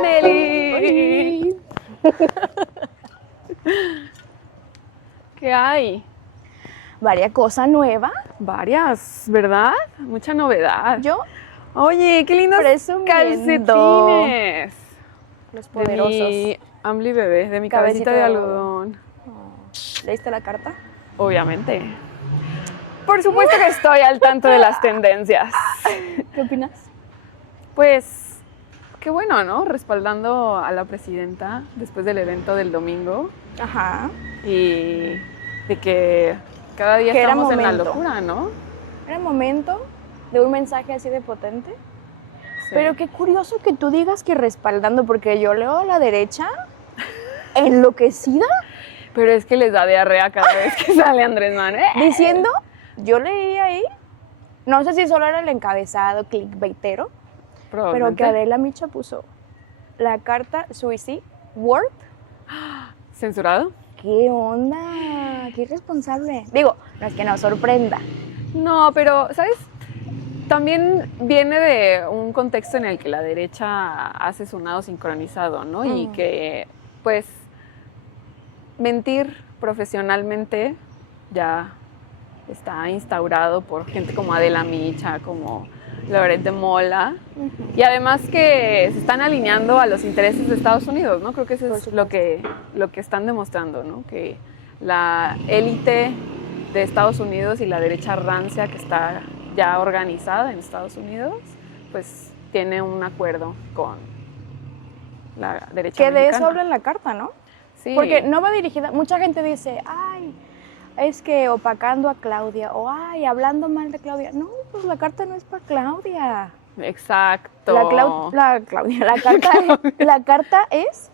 Meli. ¿Qué hay? Varias cosas nuevas. Varias, ¿verdad? Mucha novedad. Yo, Oye, qué lindos presumiendo. calcetines. los De poderosos. mi Ambly bebé, de mi cabecita de algodón. ¿Leíste la carta? Obviamente. Por supuesto que estoy al tanto de las tendencias. ¿Qué opinas? Pues, qué bueno, ¿no? Respaldando a la presidenta después del evento del domingo Ajá. y de que cada día Que era estamos en la momento. locura, ¿no? Era el momento de un mensaje así de potente. Sí. Pero qué curioso que tú digas que respaldando, porque yo leo a la derecha enloquecida Pero es que les da diarrea cada vez que sale Andrés Manuel. diciendo, yo leí ahí, no sé si solo era el encabezado clickbaitero, pero Probablemente. que Adela Micha puso la carta Suicide Word. ¿Censurado? ¿Qué onda? Qué irresponsable. Digo, no es que nos sorprenda. No, pero, ¿sabes? También viene de un contexto en el que la derecha hace su nado sincronizado, ¿no? Y que, pues, mentir profesionalmente ya está instaurado por gente como Adela Micha, como Loret de Mola, y además que se están alineando a los intereses de Estados Unidos, ¿no? Creo que eso es lo que están demostrando, ¿no? Que la élite de Estados Unidos y la derecha rancia que está ya organizada en Estados Unidos, pues tiene un acuerdo con la derecha Que de eso mexicana. habla en la carta, ¿no? Sí. Porque no va dirigida, mucha gente dice, ay, es que opacando a Claudia, o ay, hablando mal de Claudia. No, pues la carta no es para Claudia. Exacto. La carta es,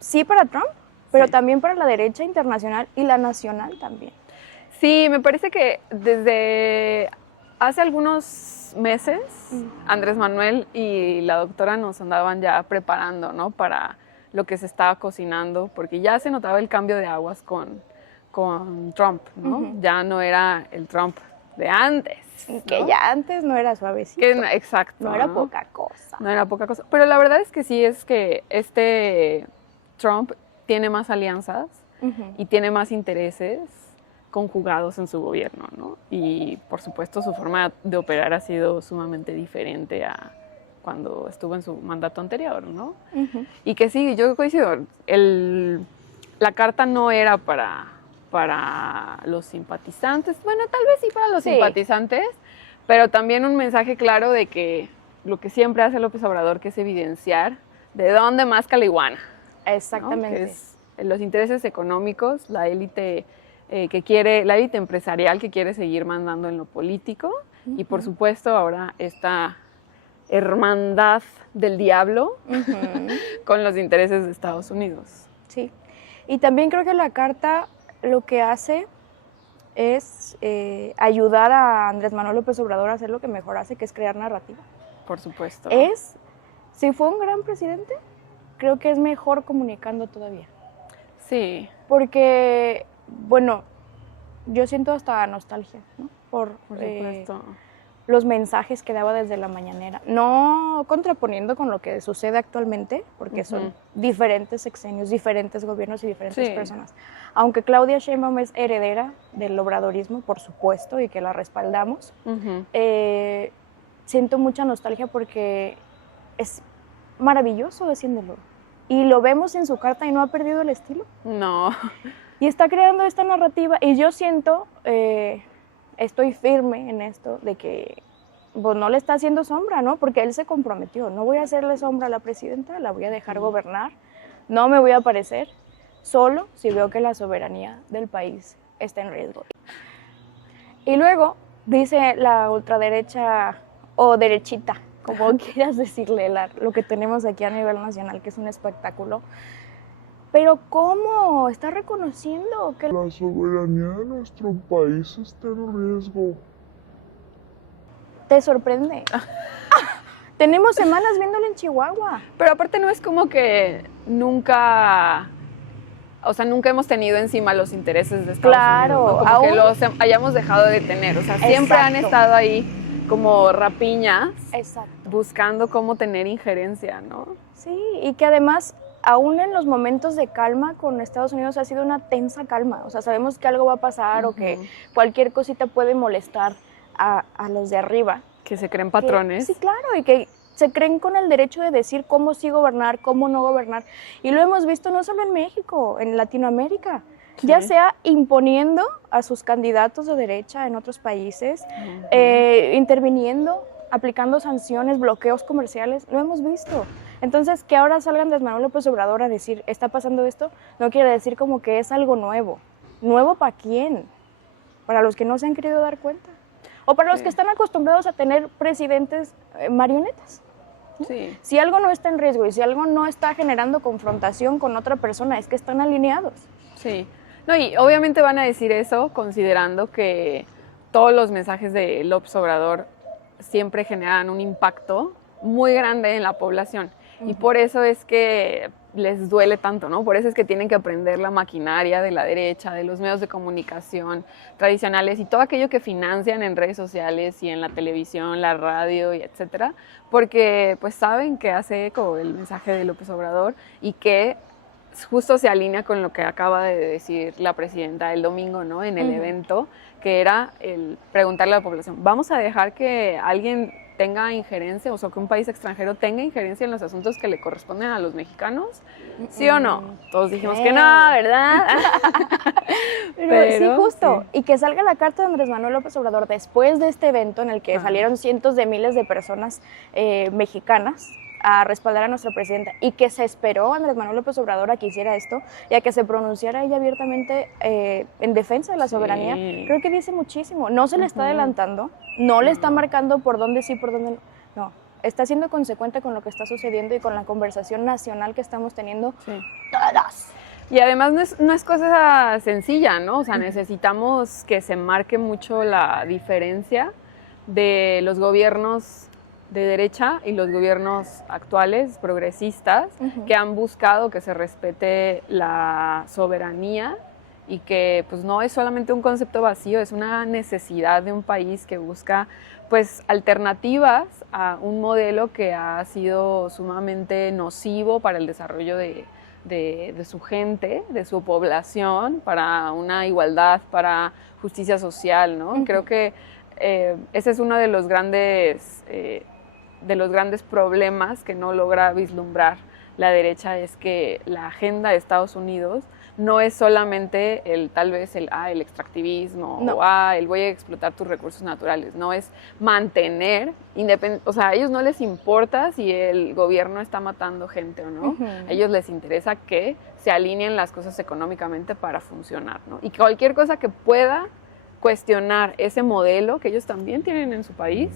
sí para Trump, pero Sí. también para la derecha internacional y la nacional también. Sí, me parece que desde hace algunos meses Andrés Manuel y la doctora nos andaban ya preparando, ¿no? Para lo que se estaba cocinando, porque ya se notaba el cambio de aguas con Trump, ¿no? Ya no era el Trump de antes, ¿no? Que ya antes no era suavecito. Exacto. No era poca cosa. No era poca cosa. Pero la verdad es que sí, es que este Trump tiene más alianzas y tiene más intereses conjugados en su gobierno, ¿no? Y por supuesto su forma de operar ha sido sumamente diferente a cuando estuvo en su mandato anterior, ¿no? Y que sí, yo coincido, la carta no era para los simpatizantes, bueno, tal vez sí para los simpatizantes, pero también un mensaje claro de que lo que siempre hace López Obrador, que es evidenciar de dónde masca la iguana. Exactamente. ¿No? Que es los intereses económicos, la élite la élite empresarial que quiere seguir mandando en lo político y por supuesto ahora esta hermandad del diablo con los intereses de Estados Unidos. Sí, y también creo que la carta lo que hace es ayudar a Andrés Manuel López Obrador a hacer lo que mejor hace, que es crear narrativa. Por supuesto. Si fue un gran presidente, creo que es mejor comunicando todavía. Sí. Porque, bueno, yo siento hasta nostalgia, ¿no? Por supuesto. Los mensajes que daba desde la mañanera. No contraponiendo con lo que sucede actualmente, porque son diferentes sexenios, diferentes gobiernos y diferentes personas. Aunque Claudia Sheinbaum es heredera del obradorismo, por supuesto, y que la respaldamos, siento mucha nostalgia porque es maravilloso haciéndolo. Y lo vemos en su carta y no ha perdido el estilo. No. Y está creando esta narrativa y yo siento, estoy firme en esto, de que pues, no le está haciendo sombra, ¿no? Porque él se comprometió, no voy a hacerle sombra a la presidenta, la voy a dejar gobernar, no me voy a aparecer, solo si veo que la soberanía del país está en riesgo. Y luego dice la ultraderecha o derechita, como quieras decirle, lo que tenemos aquí a nivel nacional, que es un espectáculo. Pero ¿cómo? Está reconociendo que la soberanía de nuestro país está en riesgo. ¿Te sorprende? Tenemos semanas viéndolo en Chihuahua. Pero aparte no es como que nunca hemos tenido encima los intereses de Estados Unidos, ¿no? Como que los hayamos dejado de tener. O sea, siempre han estado ahí como rapiñas, Exacto. buscando cómo tener injerencia, ¿no? Sí, y que además, aún en los momentos de calma con Estados Unidos ha sido una tensa calma. O sea, sabemos que algo va a pasar o que cualquier cosita puede molestar a los de arriba. Que se creen patrones. Sí, claro, y que se creen con el derecho de decir cómo sí gobernar, cómo no gobernar. Y lo hemos visto no solo en México, en Latinoamérica. Sí. Ya sea imponiendo a sus candidatos de derecha en otros países, interviniendo, aplicando sanciones, bloqueos comerciales, lo hemos visto. Entonces, que ahora salga Andrés Manuel López Obrador a decir, está pasando esto, no quiere decir como que es algo nuevo. ¿Nuevo para quién? Para los que no se han querido dar cuenta. O para los que están acostumbrados a tener presidentes marionetas. ¿No? Sí. Si algo no está en riesgo y si algo no está generando confrontación con otra persona, es que están alineados. Sí. No, y obviamente van a decir eso considerando que todos los mensajes de López Obrador siempre generan un impacto muy grande en la población. Y por eso es que les duele tanto, ¿no? Por eso es que tienen que aprender la maquinaria de la derecha, de los medios de comunicación tradicionales y todo aquello que financian en redes sociales y en la televisión, la radio y etcétera, porque pues saben que hace eco el mensaje de López Obrador y que justo se alinea con lo que acaba de decir la presidenta el domingo, ¿no? En el evento, que era el preguntarle a la población, ¿vamos a dejar que alguien tenga injerencia, o sea, que un país extranjero tenga injerencia en los asuntos que le corresponden a los mexicanos? ¿Sí o no? Todos dijimos que no, ¿verdad? Pero sí, justo. Sí. Y que salga la carta de Andrés Manuel López Obrador después de este evento en el que salieron cientos de miles de personas mexicanas a respaldar a nuestra presidenta y que se esperó a Andrés Manuel López Obrador a que hiciera esto y a que se pronunciara ella abiertamente en defensa de la soberanía, creo que dice muchísimo. No se le está adelantando, no le está marcando por dónde sí, por dónde no. No, está siendo consecuente con lo que está sucediendo y con la conversación nacional que estamos teniendo todas. Y además no es cosa sencilla, ¿no? O sea, necesitamos que se marque mucho la diferencia de los gobiernos de derecha y los gobiernos actuales, progresistas, que han buscado que se respete la soberanía y que pues no es solamente un concepto vacío, es una necesidad de un país que busca pues alternativas a un modelo que ha sido sumamente nocivo para el desarrollo de su gente, de su población, para una igualdad, para justicia social, ¿no? Creo que ese es uno de los grandes problemas que no logra vislumbrar la derecha, es que la agenda de Estados Unidos no es solamente tal vez el extractivismo o el voy a explotar tus recursos naturales, no es mantener o sea, a ellos no les importa si el gobierno está matando gente o no, a ellos les interesa que se alineen las cosas económicamente para funcionar, ¿no? Y cualquier cosa que pueda cuestionar ese modelo que ellos también tienen en su país,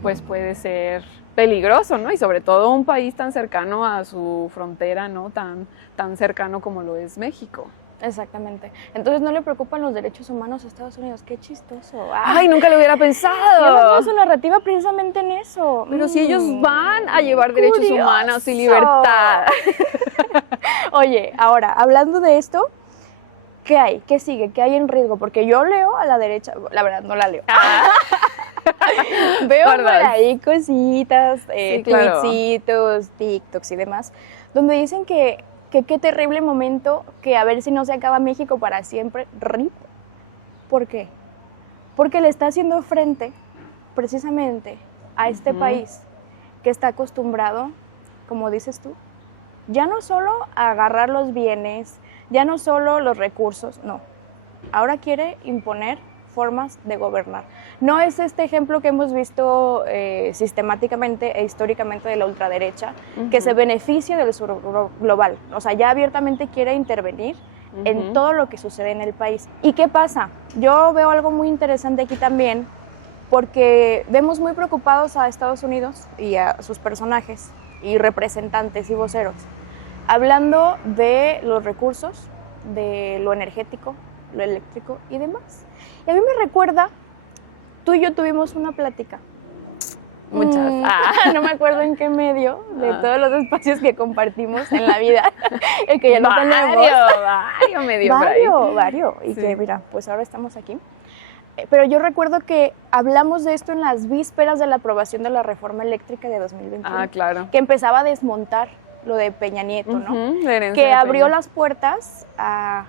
pues puede ser peligroso, ¿no? Y sobre todo un país tan cercano a su frontera, ¿no? Tan cercano como lo es México. Exactamente. Entonces, ¿no le preocupan los derechos humanos a Estados Unidos? ¡Qué chistoso! ¡Ay, nunca lo hubiera pensado! Llevan su narrativa precisamente en eso. Pero si ellos van a llevar derechos humanos y libertad. Oye, ahora, hablando de esto, ¿qué hay? ¿Qué sigue? ¿Qué hay en riesgo? Porque yo leo a la derecha, la verdad, no la leo. Veo por ahí cositas, tweetsitos, TikToks y demás, donde dicen que qué terrible momento, que a ver si no se acaba México para siempre. ¿RIP? ¿Por qué? Porque le está haciendo frente precisamente a este país que está acostumbrado, como dices tú, ya no solo a agarrar los bienes, ya no solo los recursos, no. Ahora quiere imponer formas de gobernar. No es este ejemplo que hemos visto sistemáticamente e históricamente de la ultraderecha, que se beneficia del sur global. O sea, ya abiertamente quiere intervenir en todo lo que sucede en el país. ¿Y qué pasa? Yo veo algo muy interesante aquí también, porque vemos muy preocupados a Estados Unidos y a sus personajes y representantes y voceros, hablando de los recursos, de lo energético, lo eléctrico y demás. Y a mí me recuerda, tú y yo tuvimos una plática. Muchas. No me acuerdo en qué medio de todos los espacios que compartimos en la vida, el que ya no tenemos. Varios medio por ahí. Varios. Y que mira, pues ahora estamos aquí. Pero yo recuerdo que hablamos de esto en las vísperas de la aprobación de la reforma eléctrica de 2021. Ah, claro. Que empezaba a desmontar lo de Peña Nieto, ¿no? La herencia Que de abrió Peña. las puertas a,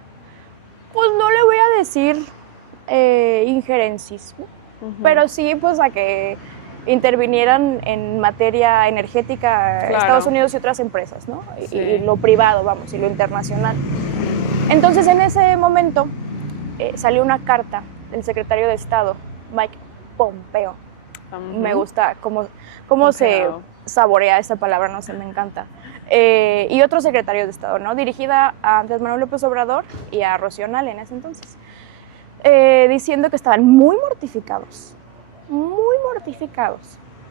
pues no le voy a decir injerencismo, pero sí pues a que intervinieran en materia energética Claro. Estados Unidos y otras empresas, ¿no? Sí. Y lo privado, vamos, y lo internacional. Entonces en ese momento salió una carta del secretario de Estado, Mike Pompeo. Me gusta cómo se saborea esa palabra, no sé, me encanta. Y otros secretarios de Estado, ¿no? Dirigida a Andrés Manuel López Obrador y a Rocío Nale en ese entonces, diciendo que estaban muy mortificados,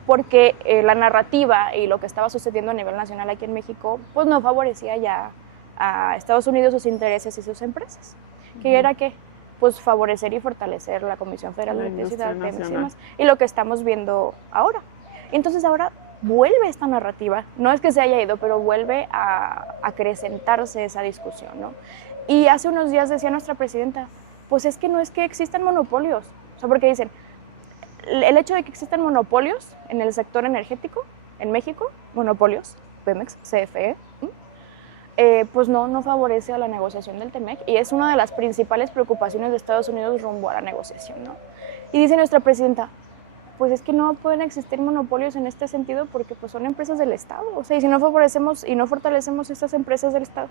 porque la narrativa y lo que estaba sucediendo a nivel nacional aquí en México, pues no favorecía ya a Estados Unidos, sus intereses y sus empresas. ¿Qué era qué? Pues favorecer y fortalecer la Comisión Federal de Electricidad, Pemex y demás, y lo que estamos viendo ahora. Entonces ahora vuelve esta narrativa, no es que se haya ido, pero vuelve a acrecentarse esa discusión, ¿no? Y hace unos días decía nuestra presidenta, pues es que no es que existan monopolios, o sea, porque dicen, el hecho de que existan monopolios en el sector energético, en México, monopolios, Pemex, CFE, pues no favorece a la negociación del TEMEC, y es una de las principales preocupaciones de Estados Unidos rumbo a la negociación, ¿no? Y dice nuestra presidenta, pues es que no pueden existir monopolios en este sentido porque pues son empresas del Estado, o sea, y si no favorecemos y no fortalecemos estas empresas del Estado,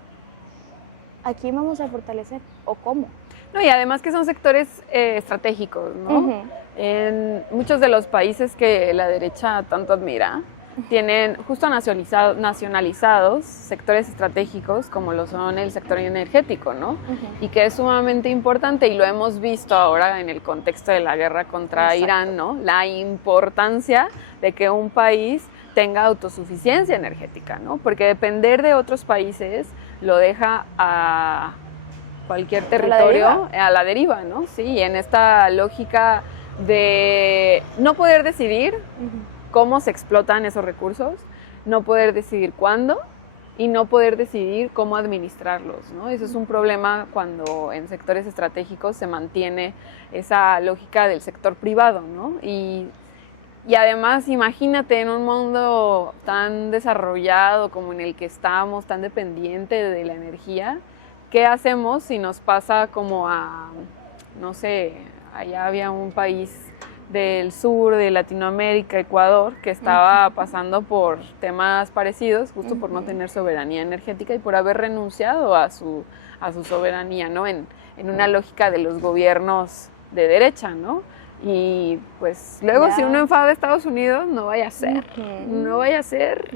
¿a quién vamos a fortalecer o cómo? No, y además que son sectores estratégicos, ¿no? En muchos de los países que la derecha tanto admira, tienen justo nacionalizados sectores estratégicos como lo son el sector energético, ¿no? Y que es sumamente importante, y lo hemos visto ahora en el contexto de la guerra contra Irán, ¿no? La importancia de que un país tenga autosuficiencia energética, ¿no? Porque depender de otros países lo deja a cualquier territorio a la deriva, ¿no? Sí, en esta lógica de no poder decidir cómo se explotan esos recursos, no poder decidir cuándo y no poder decidir cómo administrarlos, ¿no? Eso es un problema cuando en sectores estratégicos se mantiene esa lógica del sector privado, ¿no? Y además, imagínate en un mundo tan desarrollado como en el que estamos, tan dependiente de la energía, ¿qué hacemos si nos pasa como a, no sé, allá había un país del sur de Latinoamérica, Ecuador, que estaba pasando por temas parecidos, justo por no tener soberanía energética y por haber renunciado a su soberanía, ¿no? En una lógica de los gobiernos de derecha, ¿no? Y pues luego si uno enfada a Estados Unidos, no vaya a ser, no vaya a ser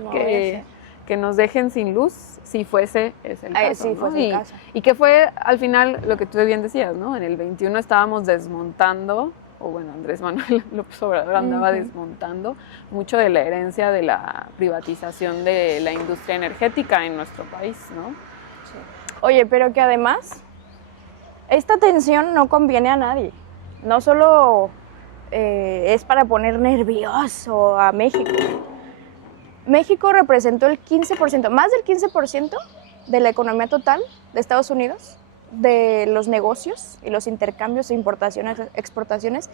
que nos dejen sin luz, si fuese ese el caso, sí, ¿no? fuese el caso. Y que fue al final lo que tú bien decías, ¿no? En el 21 estábamos desmontando, o bueno, Andrés Manuel López Obrador andaba desmontando mucho de la herencia de la privatización de la industria energética en nuestro país, ¿no? Sí. Oye, pero que además esta tensión no conviene a nadie. No solo es para poner nervioso a México. México representó el 15%, más del 15% de la economía total de Estados Unidos, de los negocios y los intercambios e importaciones, exportaciones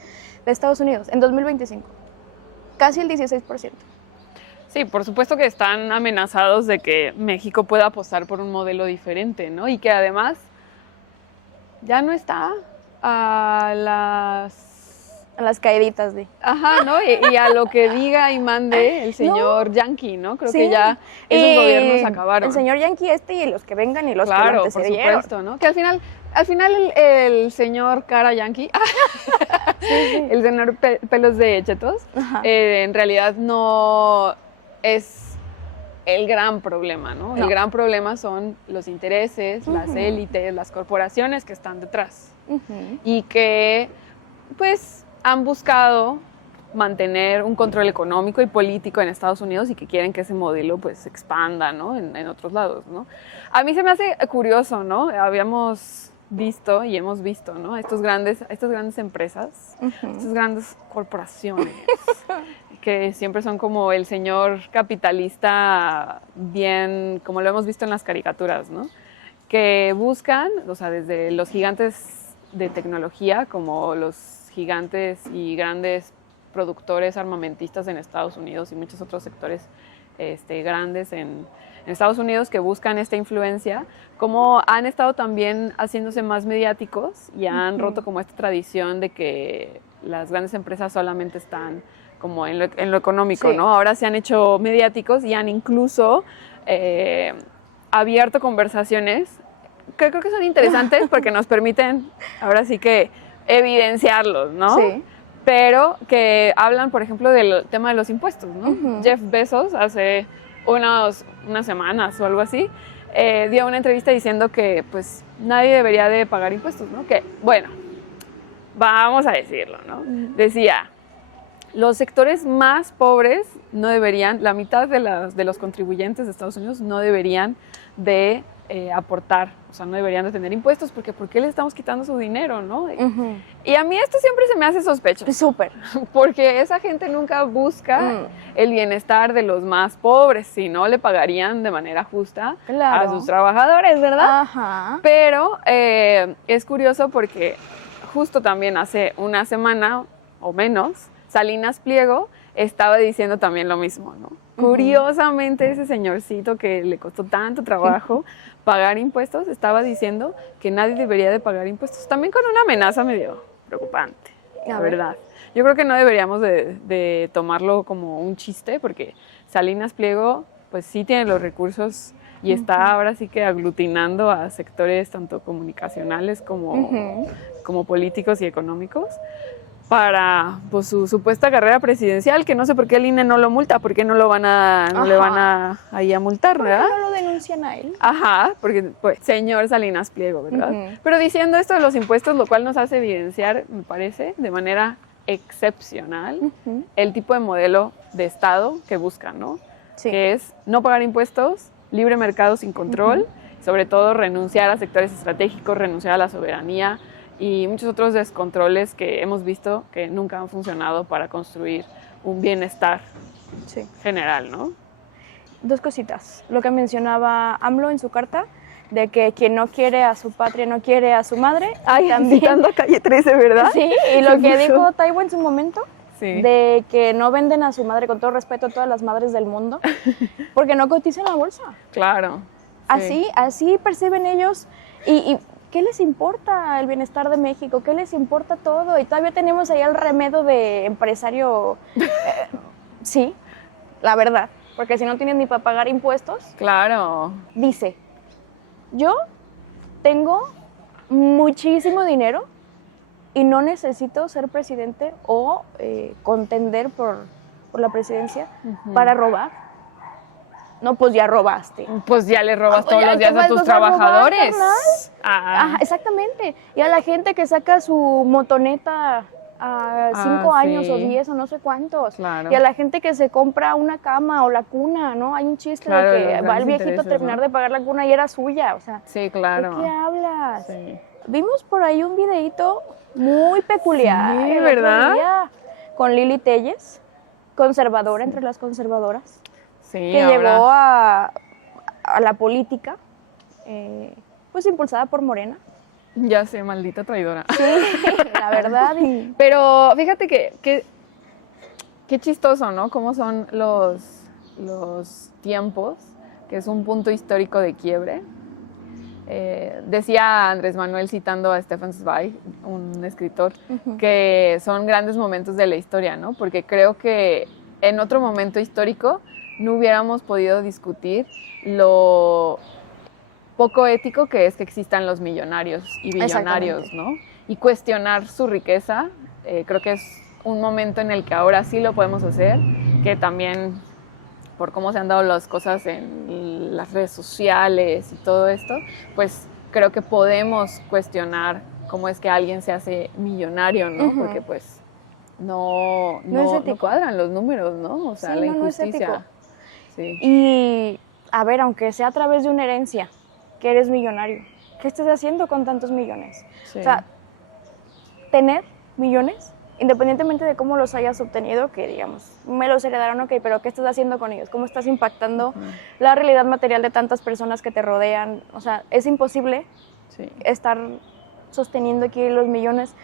de Estados Unidos en 2025. Casi el 16%. Sí, por supuesto que están amenazados de que México pueda apostar por un modelo diferente, ¿no? Y que además ya no está a las caíditas de... Ajá, ¿no? Y a lo que diga y mande el señor Yankee, ¿no? Creo que ya esos gobiernos acabaron. El señor Yankee y los que vengan y los que por supuesto, ¿no? Que al final el señor cara Yankee, el señor pelos de chetos, en realidad no es el gran problema, ¿no? El gran problema son los intereses, las élites, las corporaciones que están detrás y que, pues, han buscado mantener un control económico y político en Estados Unidos y que quieren que ese modelo pues se expanda, ¿no? en otros lados, ¿no? A mí se me hace curioso, ¿no? Habíamos visto y hemos visto, ¿no? Estas grandes empresas, estas grandes corporaciones que siempre son como el señor capitalista bien, como lo hemos visto en las caricaturas, ¿no? Que buscan, o sea, desde los gigantes de tecnología como los gigantes y grandes productores armamentistas en Estados Unidos y muchos otros sectores grandes en Estados Unidos que buscan esta influencia, como han estado también haciéndose más mediáticos y han roto como esta tradición de que las grandes empresas solamente están como en lo económico, ¿no? Ahora se han hecho mediáticos y han incluso abierto conversaciones que creo que son interesantes porque nos permiten ahora sí que evidenciarlos, ¿no? Sí. Pero que hablan, por ejemplo, del tema de los impuestos, ¿no? Jeff Bezos hace unas semanas o algo así dio una entrevista diciendo que pues nadie debería de pagar impuestos, ¿no? Que, bueno, vamos a decirlo, ¿no? Decía, los sectores más pobres no deberían, la mitad de los contribuyentes de Estados Unidos no deberían de aportar, o sea, no deberían de tener impuestos porque ¿por qué le estamos quitando su dinero, no? Y a mí esto siempre se me hace sospechoso. Súper. Porque esa gente nunca busca el bienestar de los más pobres, si no le pagarían de manera justa a sus trabajadores, ¿verdad? Ajá. Pero es curioso porque justo también hace una semana o menos, Salinas Pliego estaba diciendo también lo mismo, ¿no? Curiosamente, ese señorcito que le costó tanto trabajo pagar impuestos, estaba diciendo que nadie debería de pagar impuestos. También con una amenaza medio preocupante, la verdad. Yo creo que no deberíamos de tomarlo como un chiste, porque Salinas Pliego, pues sí tiene los recursos y está ahora sí que aglutinando a sectores tanto comunicacionales como políticos y económicos para pues, su supuesta carrera presidencial, que no sé por qué el INE no lo multa, por qué no le van a multar, ¿verdad? ¿Por qué no lo denuncian a él? Ajá, porque pues señor Salinas Pliego, ¿verdad? Pero diciendo esto de los impuestos, lo cual nos hace evidenciar, me parece, de manera excepcional, el tipo de modelo de Estado que buscan, ¿no? Sí. Que es no pagar impuestos, libre mercado sin control, sobre todo renunciar a sectores estratégicos, renunciar a la soberanía, y muchos otros descontroles que hemos visto que nunca han funcionado para construir un bienestar general, ¿no? Dos cositas. Lo que mencionaba AMLO en su carta, de que quien no quiere a su patria no quiere a su madre. Ay, también citando a Calle 13, ¿verdad? Sí, y lo que dijo Taibo en su momento, de que no venden a su madre, con todo respeto a todas las madres del mundo, porque no cotizan la bolsa. Claro. Así perciben ellos y ¿qué les importa el bienestar de México? ¿Qué les importa todo? Y todavía tenemos ahí el remedio de empresario, sí, la verdad, porque si no tienen ni para pagar impuestos. Claro. Dice, yo tengo muchísimo dinero y no necesito ser presidente o contender por la presidencia para robar. No, pues ya robaste. Pues ya le robas todos los días a tus trabajadores. Ajá, exactamente. Y a la gente que saca su motoneta a 5 años o 10 o no sé cuántos. Claro. Y a la gente que se compra una cama o la cuna, ¿no? Hay un chiste de que va el viejito a terminar de pagar la cuna y era suya. O sea, sí, claro. ¿de qué hablas? Sí. Vimos por ahí un videíto muy peculiar. Sí, ¿verdad? Con Lili Telles, conservadora entre las conservadoras. Sí, que llegó a la política, pues impulsada por Morena. Ya sé, maldita traidora. Sí, la verdad. Pero fíjate que qué chistoso, ¿no? Cómo son los tiempos, que es un punto histórico de quiebre. Decía Andrés Manuel, citando a Stefan Zweig, un escritor, que son grandes momentos de la historia, ¿no? Porque creo que en otro momento histórico no hubiéramos podido discutir lo poco ético que es que existan los millonarios y billonarios, ¿no? Y cuestionar su riqueza, creo que es un momento en el que ahora sí lo podemos hacer, que también por cómo se han dado las cosas en las redes sociales y todo esto, pues creo que podemos cuestionar cómo es que alguien se hace millonario, ¿no? Porque pues no cuadran los números, ¿no? O sea, la injusticia. Sí. Y, a ver, aunque sea a través de una herencia, que eres millonario, ¿qué estás haciendo con tantos millones? Sí. O sea, tener millones, independientemente de cómo los hayas obtenido, que digamos, me los heredaron, ok, pero ¿qué estás haciendo con ellos? ¿Cómo estás impactando la realidad material de tantas personas que te rodean? O sea, es imposible estar sosteniendo aquí los millones,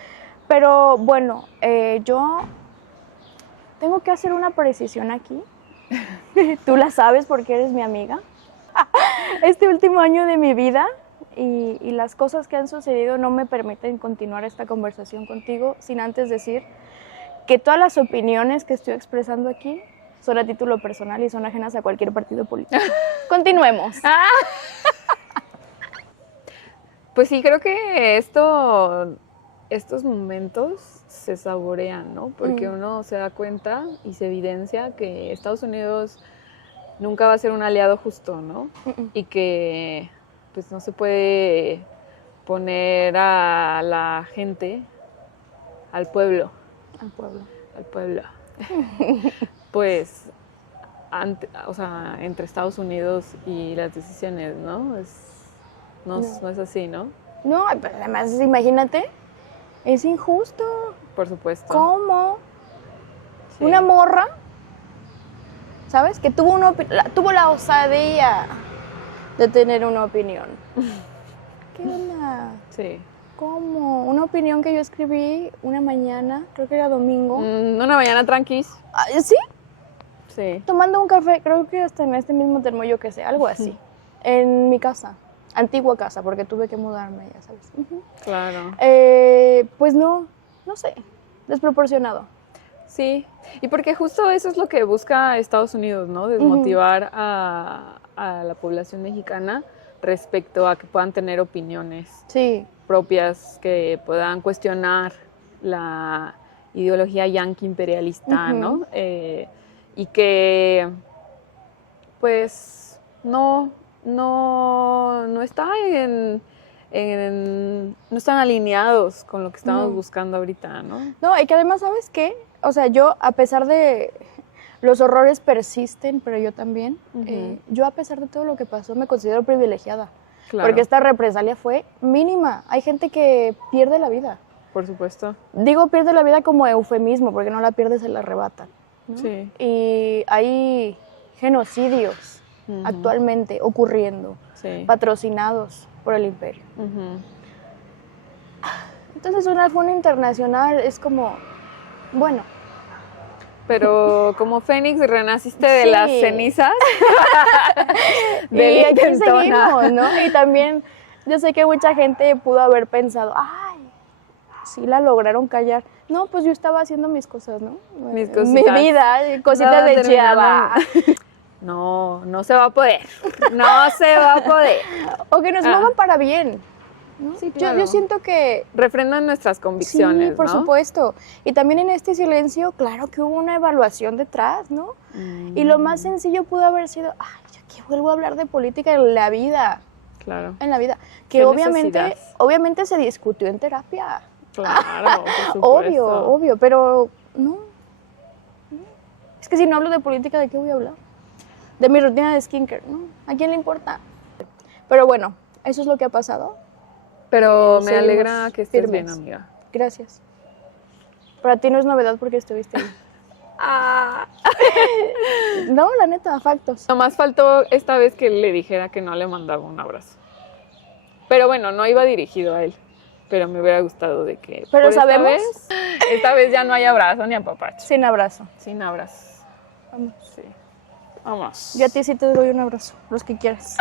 Pero bueno, yo tengo que hacer una precisión aquí. Tú la sabes porque eres mi amiga. Este último año de mi vida y las cosas que han sucedido no me permiten continuar esta conversación contigo sin antes decir que todas las opiniones que estoy expresando aquí son a título personal y son ajenas a cualquier partido político. Continuemos. Pues sí, creo que estos momentos se saborean, ¿no? Porque uno se da cuenta y se evidencia que Estados Unidos nunca va a ser un aliado justo, ¿no? Y que pues no se puede poner a la gente, al pueblo, pues entre Estados Unidos y las decisiones, ¿no? No es así, ¿no? No, pero además imagínate, es injusto. Por supuesto. ¿Cómo? Sí. Una morra, ¿sabes? Que tuvo la osadía de tener una opinión. ¿Qué onda? Sí. ¿Cómo? Una opinión que yo escribí una mañana, creo que era domingo. Una mañana tranquis. ¿Sí? Sí. Tomando un café, creo que hasta en este mismo termo, yo qué sé, algo así. En mi casa, antigua casa, porque tuve que mudarme, ya sabes. Claro. Pues no sé, desproporcionado. Sí, y porque justo eso es lo que busca Estados Unidos, ¿no? Desmotivar a la población mexicana respecto a que puedan tener opiniones propias, que puedan cuestionar la ideología yanqui imperialista, ¿no? Y que, pues, no están alineados con lo que estamos buscando ahorita, ¿no? No, y que además, ¿sabes qué? O sea, yo, a pesar de los horrores persisten, pero yo también, yo a pesar de todo lo que pasó, me considero privilegiada. Claro. Porque esta represalia fue mínima. Hay gente que pierde la vida. Por supuesto. Digo pierde la vida como eufemismo, porque no la pierde, se la arrebatan, ¿no? Sí. Y hay genocidios actualmente ocurriendo, patrocinados por el imperio. Entonces una funa internacional es como, bueno. Pero como Fénix renaciste de las cenizas. Y aquí seguimos, ¿no? Y también yo sé que mucha gente pudo haber pensado, ay, sí la lograron callar. No, pues yo estaba haciendo mis cosas, ¿no? Mis cositas. Mi vida, cositas de Chiava. No se va a poder. No se va a poder. O que nos muevan para bien, ¿no? Sí, claro. Yo siento que refrendan nuestras convicciones, sí, por supuesto. Y también en este silencio, claro que hubo una evaluación detrás, ¿no? Y lo más sencillo pudo haber sido, ay, yo aquí vuelvo a hablar de política en la vida. Claro. En la vida. Que obviamente se discutió en terapia. Claro, por supuesto. Obvio, pero no. Es que si no hablo de política, ¿de qué voy a hablar? De mi rutina de skincare, ¿no? ¿A quién le importa? Pero bueno, eso es lo que ha pasado. Pero me alegra que estés bien, amiga. Gracias. Para ti no es novedad porque estuviste ahí. No, la neta, factos. Nomás faltó esta vez que le dijera que no le mandaba un abrazo. Pero bueno, no iba dirigido a él. Pero me hubiera gustado de que... Pero sabemos... Esta vez ya no hay abrazo ni apapacho. Sin abrazo. Sin abrazo. Vamos. Sí. Vamos. Yo a ti sí te doy un abrazo, los que quieras.